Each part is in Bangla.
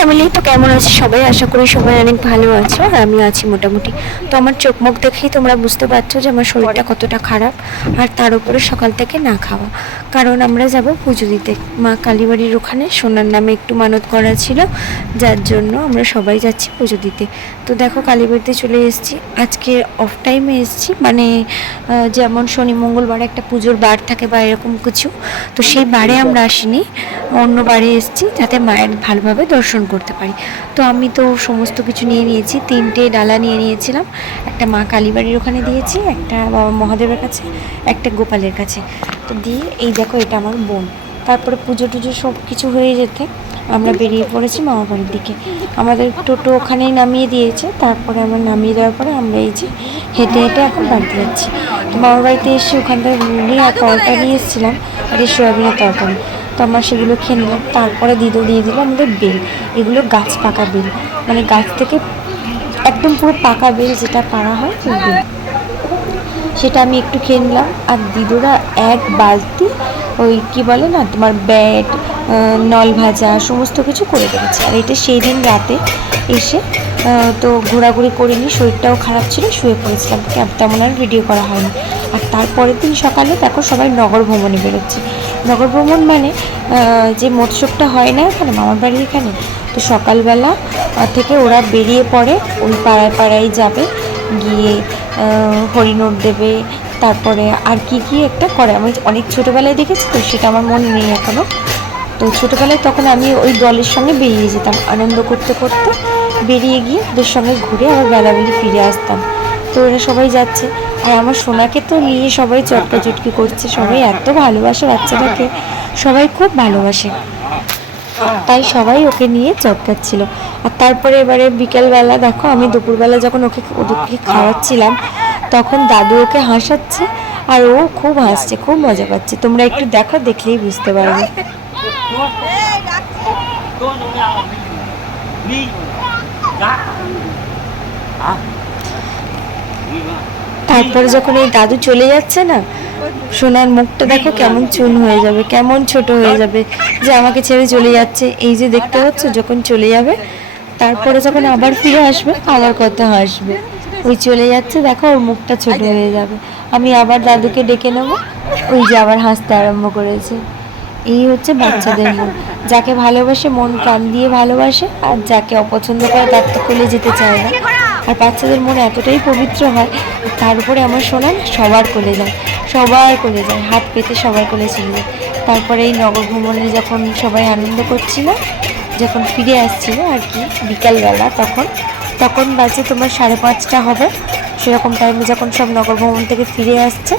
ফ্যামিলি তো কেমন আছে সবাই? আশা করি সবাই অনেক ভালো আছো আর আমি আছি মোটামুটি। তো আমার চোখ মুখ দেখেই তোমরা বুঝতে পারছ যে আমার শরীরটা কতটা খারাপ, আর তার উপরে সকাল থেকে না খাওয়া। কারণ আমরা যাব পুজো দিতে। মা কালীবাড়ির ওখানে, সোনার নামে একটু মানত করা ছিল, যার জন্য আমরা সবাই যাচ্ছি পুজো দিতে। তো দেখো, কালীবাড়িতে চলে এসেছি। আজকে অফ টাইমে এসেছি মানে যেমন শনি, মঙ্গলবার একটা পুজোর বার থাকে বা এরকম কিছু, তো সেই বারে আমরা আসিনি। অন্য বারে এসেছি যাতে মায়ের ভালোভাবে দর্শন করতে পারি। তো আমি তো সমস্ত কিছু নিয়ে নিয়েছি, তিনটে ডালা নিয়ে নিয়েছিলাম। একটা মা কালীবাড়ির ওখানে দিয়েছি, একটা বাবা মহাদেবের কাছে, একটা গোপালের কাছে। দিয়ে, এই দেখো এটা আমার বোন। তারপরে পুজো টুজো সব কিছু হয়ে যেতে, আমরা বেরিয়ে পড়েছি মামা বাড়ির দিকে। আমাদের টোটো ওখানেই নামিয়ে দিয়েছে, তারপরে আমরা নামিয়ে দেওয়ার পরে আমরা এই যে হেঁটে হেঁটে এখন বাড়িতে যাচ্ছি। তো মামার বাড়িতে এসে ওখান থেকে ঘুগনি আর তরকারি নিয়ে এসেছিলাম, আর এই সোয়াবিনের তরকারি। তো আমরা সেগুলো খেয়ে নিলাম, তারপরে দিদো দিয়ে দিল আমাদের বেল। এগুলো গাছ পাকা বেল মানে গাছ থেকে একদম পুরো পাকা বেল যেটা পাড়া হয় ওই বেল। সেটা আমি একটু খেয়ে নিলাম। আর দিদুরা এক বালতি ওই কি বলে না, তোমার ব্যাট নল ভাজা, সমস্ত কিছু করে রেখেছে। আর এটা সেই দিন রাতে এসে তো ঘোরাঘুরি করিনি শরীরটাও খারাপ ছিল, শুয়ে পড়েছিলাম। তেমন আর ভিডিও করা হয়নি। আর তারপরের দিন সকালে দেখো সবাই নগর ভ্রমণে বেরোচ্ছে। নগর ভ্রমণ মানে যে মৎস্যটা হয় না এখানে, মামার বাড়ির এখানে, তো সকালবেলা থেকে ওরা বেরিয়ে পড়ে ওই পাড়ায় পাড়ায় যাবে। গিয়ে আহ, হরিণোট দেবে তারপরে আর কি কি একটা করে? আমি অনেক ছোটোবেলায় দেখেছি তো সেটা আমার মনে নেই এখনও তো ছোটোবেলায় তখন আমি ওই দলের সঙ্গে বেরিয়ে যেতাম আনন্দ করতে করতে। বেরিয়ে গিয়ে ওদের সঙ্গে ঘুরে আবার বেলাবেলি ফিরে আসতাম। তো ওরা সবাই যাচ্ছে। আর আমার সোনাকে তো নিয়ে সবাই চটকা চটকি করছে সবাই এত ভালোবাসে বাচ্চাটাকে। সবাই খুব ভালোবাসে। তাই সবাই ওকে নিয়ে চটকাচ্ছিল আর তারপরে এবারে বিকেলবেলা দেখো, আমি দুপুরবেলা যখন ওকে ওদেরকে খাওয়াচ্ছিলাম, তখন দাদু ওকে হাসাচ্ছে আর ও খুব হাসছে, খুব মজা পাচ্ছে। তোমরা একটু দেখো, দেখলেই বুঝতে পারবে। তারপরে যখন এই দাদু চলে যাচ্ছে না সোনার মুখটা দেখো কেমন চুন হয়ে যাবে, কেমন ছোট হয়ে যাবে। যে আমাকে ছেড়ে চলে যাচ্ছে, এই যে দেখতে পাচ্ছ যখন চলে যাবে, তারপরে যখন আবার ফিরে আসবে আবার কত হাসবে। ওই চলে যাচ্ছে, দেখো ওর মুখটা ছোট হয়ে যাবে। আমি আবার দাদুকে ডেকে নেব, ওই যে আবার হাসতে আরম্ভ করেছে। এই হচ্ছে বাচ্চাদের মন। যাকে ভালোবাসে, মন প্রাণ দিয়ে ভালোবাসে, আর যাকে অপছন্দ করে তার তো খুলে যেতে চায় না। আর বাচ্চাদের মন এতটাই পবিত্র হয়, তার উপরে আমার শোনান সবার কোলে যায়। সবার কোলে যায়, হাত পেতে সবার কোলে ছিল। তারপরে এই নগর ভ্রমণে যখন সবাই আনন্দ করছিল, যখন ফিরে আসছিল আর কি, বিকালবেলা তখন তখন বাজে তোমার সাড়ে পাঁচটা হবে। সেরকম টাইমে যখন সব নগর ভ্রমণ থেকে ফিরে আসছে,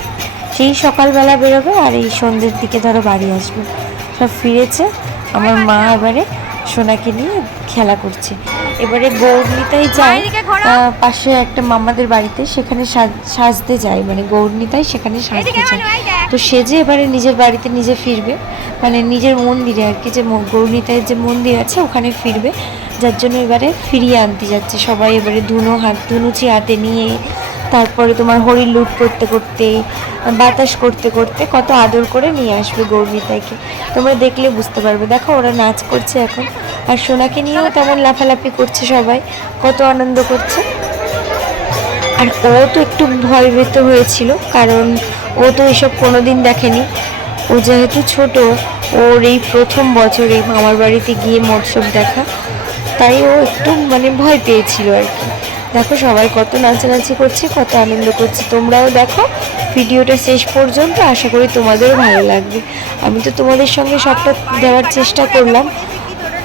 সেই সকালবেলা বেরোবে আর এই সন্ধ্যের দিকে ধরো বাড়ি আসবে। সব ফিরেছে, আমার মা এবারে সোনাকে নিয়ে খেলা করছে। এবারে গৌরনিতাই যায় পাশে একটা মামাদের বাড়িতে সেখানে সাজ- সাজতে যায় মানে গৌরনিতাই সেখানে সাজতে যায়। তো সে যে এবারে নিজের বাড়িতে নিজে ফিরবে মানে নিজের মন্দিরে আর কি যে গৌরনিতাইয়ের যে মন্দির আছে ওখানে ফিরবে। যার জন্য এবারে ফিরিয়ে আনতে যাচ্ছে সবাই এবারে ধুনো হাত ধুনুচি হাতে নিয়ে তারপরে তোমার হরিণ লুট করতে করতে, বাতাস করতে করতে কত আদর করে নিয়ে আসবে গৌরনিতাইকে তোমরা দেখলে বুঝতে পারবে। দেখো ওরা নাচ করছে এখন। আর সোনাকে নিয়েও তেমন লাফালাফি করছে সবাই। কত আনন্দ করছে। আর ও তো একটু ভয়ভীত হয়েছিল, কারণ ও তো এসব কোনোদিন দেখেনি। ও যেহেতু ছোট, ওর এই প্রথম বছরে মামার বাড়িতে গিয়ে মৎসব দেখা। তাই ও একটু মানে ভয় পেয়েছিল আর কি। দেখো সবাই কত নাচানাচি করছে, কত আনন্দ করছে। তোমরাও দেখো, ভিডিওটা শেষ পর্যন্ত আশা করি তোমাদেরও ভালো লাগবে। আমি তো তোমাদের সঙ্গে সবটা দেওয়ার চেষ্টা করলাম।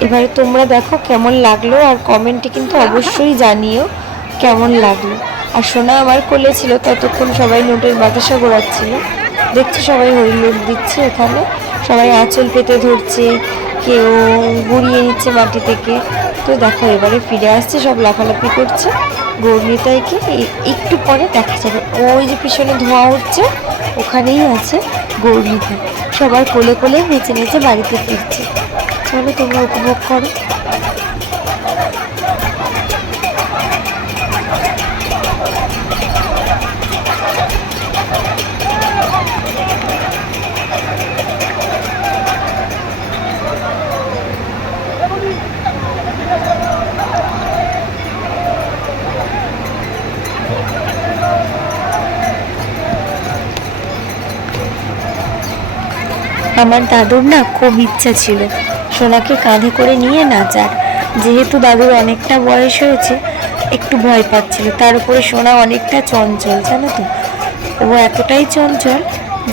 এবারে তোমরা দেখো কেমন লাগল, আর কমেন্টে কিন্তু অবশ্যই জানিও কেমন লাগল। আর সোনা আমার কোলে ছিল, ততক্ষণ সবাই নোটের বাতাসা ঘোরাচ্ছিল। দেখছি সবাই হরিলুট দিচ্ছে এখানে। সবাই আঁচল পেতে ধরছে কেউ গুড়িয়ে নিচ্ছে মাটি থেকে। তো দেখো, এবারে ফিরে আসছে, সব লাফালাফি করছে। গৌরনিতাইকে একটু পরে দেখা যাবে। ওই যে পিছনে ধোঁয়া উঠছে, ওখানেই আছে গৌরনিতাই সবার কোলে কোলে নেচে নেচে বাড়িতে ফিরছে। চলো তোমরা উপভোগ করো। আমার দাদুর না খুব ইচ্ছা ছিল। সোনাকে কাঁধে করে নিয়ে নাচার যেহেতু দাদুর অনেকটা বয়স হয়েছে, একটু ভয় পাচ্ছিল। তার উপরে সোনা অনেকটা চঞ্চল, জানো তো। ও এতটাই চঞ্চল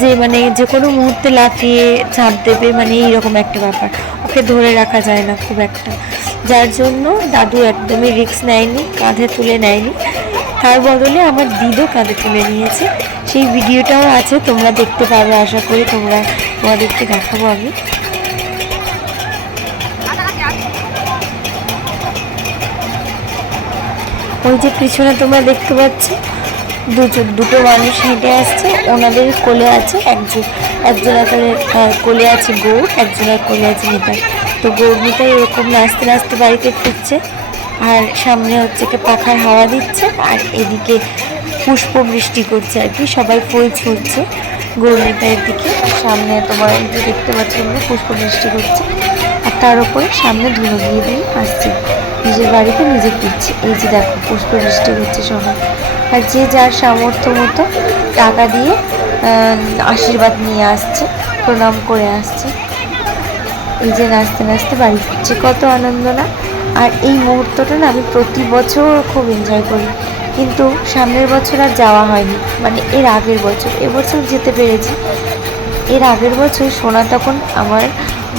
যে মানে যে কোনো মুহূর্তে লাফিয়ে ঝাঁপ দেবে মানে এইরকম একটা ব্যাপার। ওকে ধরে রাখা যায় না খুব একটা। যার জন্য দাদু একদমই রিস্ক নেয়নি, কাঁধে তুলে নেয়নি। তার বদলে আমার দিদও কাঁধে তুলে নিয়েছে। সেই ভিডিওটাও আছে, তোমরা দেখতে পাবে, আশা করি তোমরা তোমাদেরকে দেখাবো আমি। ওই যে পিছনে তোমরা দেখতে পাচ্ছ, দুটো দুটো মানুষ হেঁটে আসছে, ওনাদের কোলে আছে একজন, একজনের করে কোলে আছে গৌর, একজনের কোলে আছে নিতাই তো গৌর নিতাই এরকম নাচতে নাচতে বাড়িতে ফিরছে। আর সামনে হচ্ছে কি পাখার হাওয়া দিচ্ছে, আর এদিকে পুষ্প বৃষ্টি করছে আর কি, সবাই ফুল ছুঁড়ছে গৌর নিতাইয়ের দিকে। সামনে তোমার যে দেখতে পাচ্ছ তোমরা পুষ্প বৃষ্টি করছে, আর তার উপরে সামনে ধুলো দিয়ে দিয়ে আসছে, নিজের বাড়িতে নিজে ফিরছে। এই যে দেখো পুষ্প বৃষ্টি হচ্ছে সবাই আর যে যার সামর্থ্য মতো টাকা দিয়ে আশীর্বাদ নিয়ে আসছে, প্রণাম করে আসছে। এই যে নাচতে নাচতে বাড়ি ফিরছে। কত আনন্দ না? আর এই মুহূর্তটা না আমি প্রতি বছর খুব এনজয় করি। কিন্তু সামনের বছর আর যাওয়া হয়নি। মানে এর আগের বছর এবছর যেতে পেরেছি। এর আগের বছর সোনা তখন আমার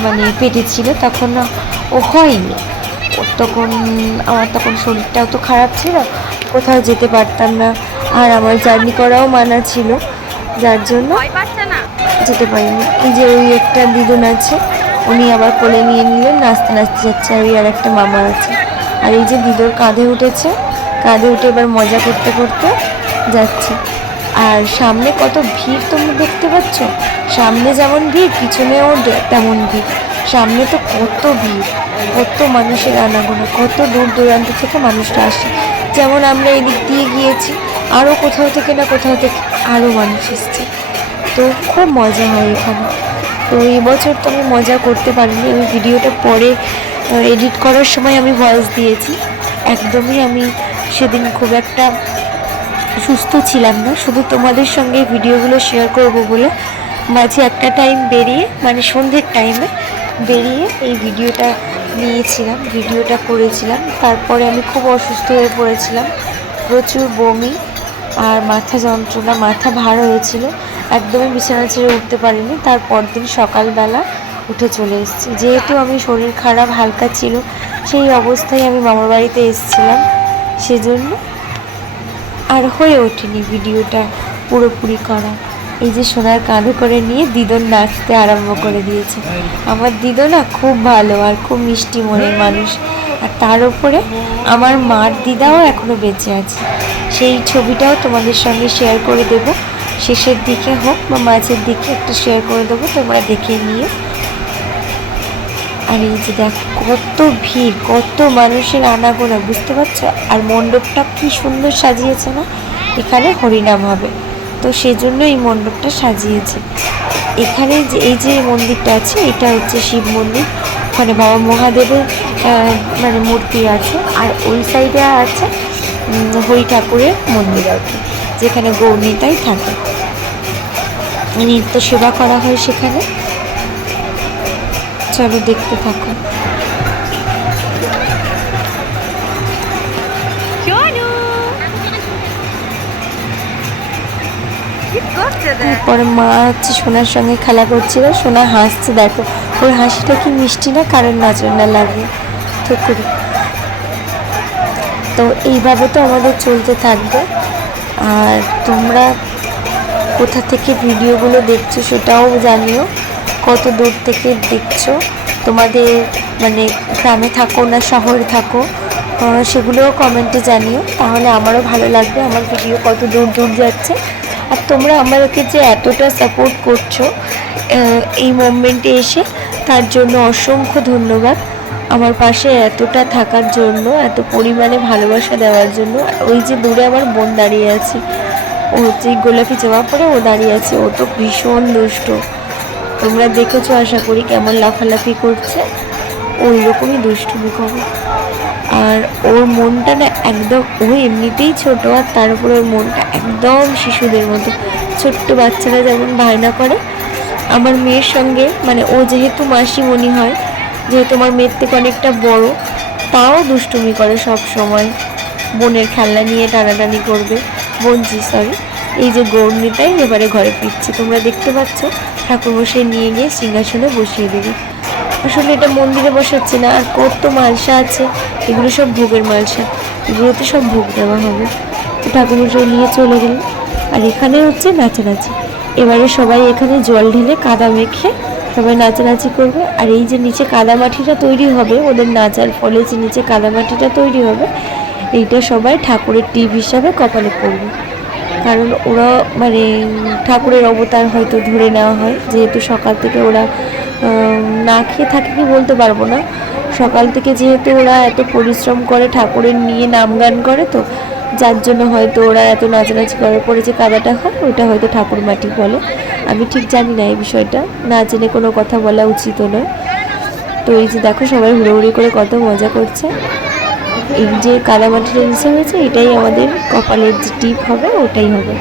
মানে পেটে ছিল তখন ও হয়নি। ওর তখন আমার তখন শরীরটাও তো খারাপ ছিল কোথাও যেতে পারতাম না। আর আমার জার্নি করাও মানা ছিল যার জন্য যেতে পারিনি। এই যে ওই একটা দিদুন আছে। উনি আবার কোলে নিয়ে নিলেন, নাচতে নাচতে যাচ্ছে আর আর একটা মামা আছে। আর এই যে দিদুর কাঁধে উঠেছে, কাঁধে উঠে এবার মজা করতে করতে যাচ্ছে। আর সামনে কত ভিড় তোমরা দেখতে পাচ্ছ? সামনে যেমন ভিড়, পিছনেও তেমন ভিড়। সামনে তো কত ভিড়, কত মানুষের আনাগোনা, কত দূর দূরান্ত থেকে মানুষরা আসে। যেমন আমরা এদিক দিয়ে গিয়েছি আরও কোথাও থেকে না কোথাও থেকে আরও মানুষ এসছে। তো খুব মজা হয় এখানে। তো এই বছর তো আমি মজা করতে পারিনি। আমি ভিডিওটা পরে এডিট করার সময় আমি ভয়েস দিয়েছি। একদমই আমি সেদিন খুব একটা সুস্থ ছিলাম না। শুধু তোমাদের সঙ্গে ভিডিওগুলো শেয়ার করব বলে মাঝে একটা টাইম বেরিয়ে মানে সন্ধ্যের টাইমে বেরিয়ে এই ভিডিওটা নিয়েছিলাম, ভিডিওটা করেছিলাম। তারপরে আমি খুব অসুস্থ হয়ে পড়েছিলাম। প্রচুর বমি আর মাথা যন্ত্রণা, মাথা ভার হয়েছিল। একদমই বিছানা ছেড়ে উঠতে পারিনি। তার পরদিন সকালবেলা উঠে চলে এসেছি। যেহেতু আমি শরীর খারাপ, হালকা ছিল, সেই অবস্থায় আমি মামার বাড়িতে এসেছিলাম। সেজন্য আর হয়ে ওঠেনি ভিডিওটা পুরোপুরি করা। এই যে সোনার কাঁধে করে নিয়ে দিদন নাচতে আরম্ভ করে দিয়েছে। আমার দিদো না খুব ভালো আর খুব মিষ্টি মনের মানুষ। আর তার উপরে আমার মার দিদাও এখনও বেঁচে আছে। সেই ছবিটাও তোমাদের সঙ্গে শেয়ার করে দেব। শেষের দিকে হোক বা মাঝের দিকে একটা শেয়ার করে দেবো, তোমরা দেখে নিয়ে আর এই যে দেখো, কত ভিড়, কত মানুষের আনাগোনা, বুঝতে পারছ? আর মণ্ডপটা কি সুন্দর সাজিয়েছে না? এখানে হরিনাম হবে। তো সেজন্য এই মণ্ডপটা সাজিয়েছে। এখানে যে, এই যে মন্দিরটা আছে, এটা হচ্ছে শিব মন্দির। ওখানে বাবা মহাদেবের মানে মূর্তি আছে আর ওই সাইডে আছে হরি ঠাকুরের মন্দির আর কি যেখানে গৌরীটাই থাকে। নিত্য সেবা করা হয় সেখানে। চলো দেখতে থাকো। তারপরে মা হচ্ছে সোনার সঙ্গে খেলা করছিল সোনা হাসছে দেখো। ওর হাসিটা কি মিষ্টি না কারোর নজর না লাগে? ঠিক করে তো এইভাবে তো আমাদের চলতে থাকবে। আর তোমরা কোথা থেকে ভিডিওগুলো দেখছ সেটাও জানিও। কত দূর থেকে দেখছ? তোমাদের মানে গ্রামে থাকো না শহরে থাকো সেগুলোও কমেন্টে জানিও। তাহলে আমারও ভালো লাগবে, আমার ভিডিও কত দূর দূর যাচ্ছে। আর তোমরা আমাদেরকে যে এতটা সাপোর্ট করছ এই মোমেন্টে এসে তার জন্য অসংখ্য ধন্যবাদ। আমার পাশে এতটা থাকার জন্য, এত পরিমাণে ভালোবাসা দেওয়ার জন্য, ওই যে দূরে আমার বোন দাঁড়িয়ে আছে, ও হচ্ছে গোলাপি জামা পরে ও দাঁড়িয়ে আছে, ও তো ভীষণ দুষ্ট। তোমরা দেখেছ, আশা করি কেমন লাফালাফি করছে ওই রকমই দুষ্টুমি করে। আর ওর মনটা না একদম, ও এমনিতেই ছোট, আর তার উপরে ওর মনটা একদম শিশুদের মতো। ছোট্ট বাচ্চারা যেমন বায়না করে আমার মেয়ের সঙ্গে মানে ও যেহেতু মাসিমণি হয়, যেহেতু আমার মেয়ের থেকে অনেকটা বড়, তাও দুষ্টুমি করে সব সময়। বোনের খেলনা নিয়ে টানাটানি করবে। বোনজি সরি এই যে গৌরনীতাই এবারে ঘরে ফিরছে। তোমরা দেখতে পাচ্ছ, ঠাকুর বসিয়ে নিয়ে গিয়ে সিংহাসনে বসিয়ে দেবে। আসলে এটা মন্দিরে বসাচ্ছে না, আর কত মালসা আছে। এগুলো সব ভোগের মালসা। এগুলোতে সব ভোগ দেওয়া হবে। ঠাকুর বসিয়ে নিয়ে চলে গেল আর এখানে হচ্ছে নাচানাচি। এবারে সবাই এখানে জল ঢেলে কাদা মেখে সবাই নাচানাচি করবে। আর এই যে নিচে কাদামাটিটা তৈরি হবে, ওদের নাচার ফলে যে নিচে কাদামাটিটা তৈরি হবে, এইটা সবাই ঠাকুরের টিপ হিসাবে কপালে পড়বে। কারণ ওরা মানে ঠাকুরের অবতার হয়তো ধরে নেওয়া হয়। যেহেতু সকাল থেকে ওরা না খেয়ে থাকে কি বলতে পারব না। সকাল থেকে যেহেতু ওরা এত পরিশ্রম করে ঠাকুরের নিয়ে নাম গান করে তো যার জন্য হয়তো ওরা এত নাচানাচি করার পরে যে কাদাটা হয়, ওটা হয়তো ঠাকুর মাটি বলে। আমি ঠিক জানি না এই বিষয়টা। না জেনে কোনো কথা বলা উচিত নয়। তো এই যে দেখো সবাই হুড়োহুড়ি করে কত মজা করছে। এই যে কাদামাটিটা নিচে হয়েছে, এটাই আমাদের কপালের যে টিপ হবে, ওটাই হবে।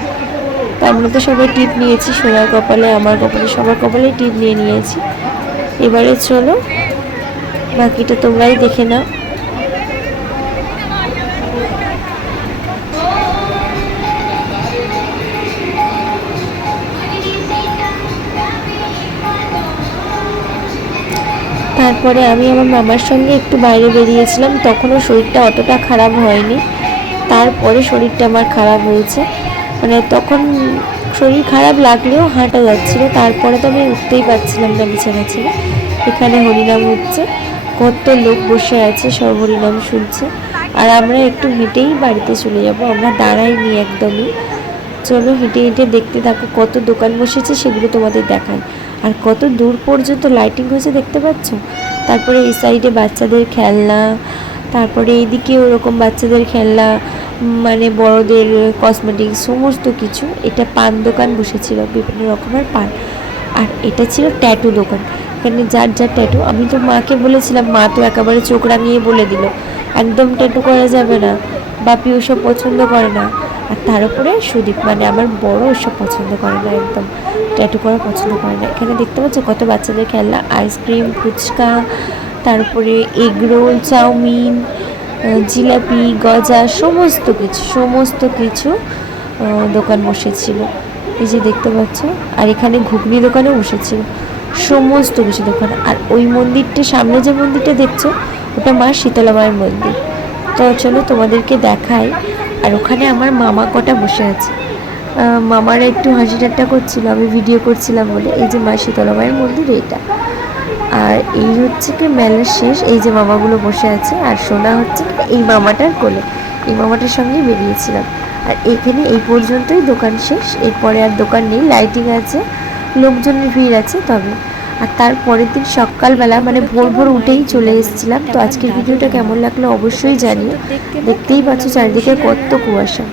তো আমরা তো সবাই টিপ নিয়েছি, সোনার কপালে, আমার কপালে, সবার কপালে টিপ নিয়ে নিয়েছি। এবারে চলো, বাকিটা তোমরাই দেখে নাও। তারপরে আমি আমার মামার সঙ্গে একটু বাইরে বেরিয়েছিলাম, তখনও শরীরটা অতটা খারাপ হয়নি। তারপরে শরীরটা আমার খারাপ হয়েছে। মানে তখন শরীর খারাপ লাগলেও হাঁটা যাচ্ছিল, তারপরে তো আমি উঠতেই পারছিলাম না, বিছানা ছেড়ে। এখানে হরিনাম হচ্ছে কত লোক বসে আছে, সব হরিনাম শুনছে। আর আমরা একটু হেঁটেই বাড়িতে চলে যাব, আমরা দাঁড়াইনি একদমই। চলো হেঁটে হেঁটে দেখতে থাকো, কত দোকান বসেছে, সেগুলো তোমাদের দেখায় আর কত দূর পর্যন্ত লাইটিং হয়েছে দেখতে পাচ্ছ? তারপরে এই সাইডে বাচ্চাদের খেলনা, তারপরে এইদিকে ওরকম বাচ্চাদের খেলনা মানে বড়দের কসমেটিক্স সমস্ত কিছু। এটা পান দোকান বসেছিল, বিভিন্ন রকমের পান। আর এটা ছিল ট্যাটু দোকান। এখানে যার যার ট্যাটু আমি তো মাকে বলেছিলাম, মা তো একেবারে চোখ রাঙিয়ে বলে দিল, একদম ট্যাটু করা যাবে না। বাপি ওসব পছন্দ করে না। আর তার উপরে সুদীপ মানে আমার বড় ওসব পছন্দ করে না, একদম ট্যাটু করা পছন্দ করে না। এখানে দেখতে পাচ্ছ কত বাচ্চাদের খেলনা আইসক্রিম ফুচকা তারপরে এগ রোল চাউমিন জিলাপি, গজা, সমস্ত কিছু সমস্ত কিছু দোকান বসেছিল। এই যে দেখতে পাচ্ছ, আর এখানে ঘুগনি দোকানও বসেছিল। সমস্ত কিছু দোকান। আর ওই মন্দিরটা, সামনে যে মন্দিরটা দেখছ, ওটা মা শীতলা মায়ের মন্দির। তো চলো তোমাদেরকে দেখাই আর ওখানে আমার মামা কটা বসে আছে। মামারা একটু হাসি ঠাট্টা করছিল, আমি ভিডিও করছিলাম বলে, এই যে মা শীতলা মায়ের মন্দির, এইটা। আর এই হচ্ছে কি মেলার শেষ, এই যে মামাগুলো বসে আছে, আর সোনা হচ্ছে এই মামাটার কোলে। এই মামাটার সঙ্গে বেরিয়েছিলাম। আর এখানে এই পর্যন্তই দোকান শেষ, এরপরে আর দোকান নেই লাইটিং আছে, লোকজনের ভিড় আছে তবে। আর তার পরের দিন সকালবেলা মানে ভোর ভোর উঠেই চলে এসেছিলাম। তো আজকের ভিডিওটা কেমন লাগল অবশ্যই জানিও। দেখতেই পাচ্ছ চারিদিকে কত কুয়াশা।